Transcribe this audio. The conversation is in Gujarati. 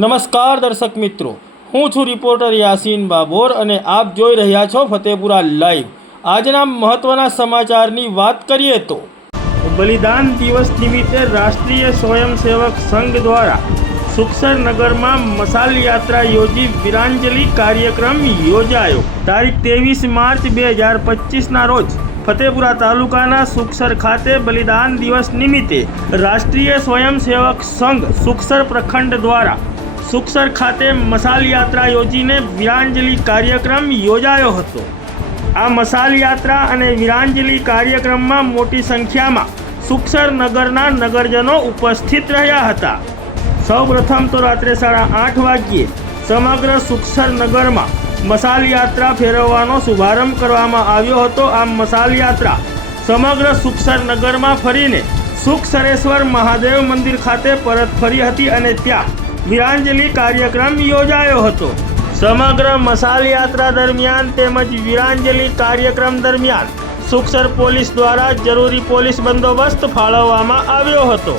નમસ્કાર દર્શક મિત્રો, હું છું રિપોર્ટર યાસીન બાબોર અને આપ જોઈ રહ્યા છો ફતેપુરા લાઈવ। આજના મહત્વના સમાચારની વાત કરીએ તો બલિદાન દિવસ નિમિત્તે રાષ્ટ્રીય સ્વયંસેવક સંઘ દ્વારા સુખસર નગરમાં મશાલ યાત્રા યોજી વીરાંજલિ કાર્યક્રમ યોજાયો। તારીખ 23 માર્ચ 2025ના રોજ ફતેપુરા તાલુકાના સુખસર ખાતે બલિદાન દિવસ નિમિત્તે રાષ્ટ્રીય સ્વયંસેવક સંઘ સુખસર પ્રખંડ દ્વારા સુખસર ખાતે મશાલ યાત્રા યોજીને વીરાંજલિ કાર્યક્રમ યોજાયો હતો। આ મશાલ યાત્રા અને વીરાંજલિ કાર્યક્રમમાં મોટી સંખ્યામાં સુખસર નગરના નગરજનો ઉપસ્થિત રહ્યા હતા। સૌપ્રથમ તો રાત્રે 8:30 વાગ્યે સમગ્ર સુખસર નગરમાં મશાલ યાત્રા ફેરવવાનો શુભારંભ કરવામાં આવ્યો હતો। આ મશાલ યાત્રા સમગ્ર સુખસર નગરમાં ફરીને સુખસરેશ્વર મહાદેવ મંદિર ખાતે પરત ફરી હતી અને ત્યાં વીરાંજલિ કાર્યક્રમ યોજાયો હતો। સમગ્ર મશાલ યાત્રા દરમિયાન તેમજ વીરાંજલિ કાર્યક્રમ દરમિયાન સુખસર પોલીસ દ્વારા જરૂરી પોલીસ બંદોબસ્ત ફાળવવામાં આવ્યો હતો।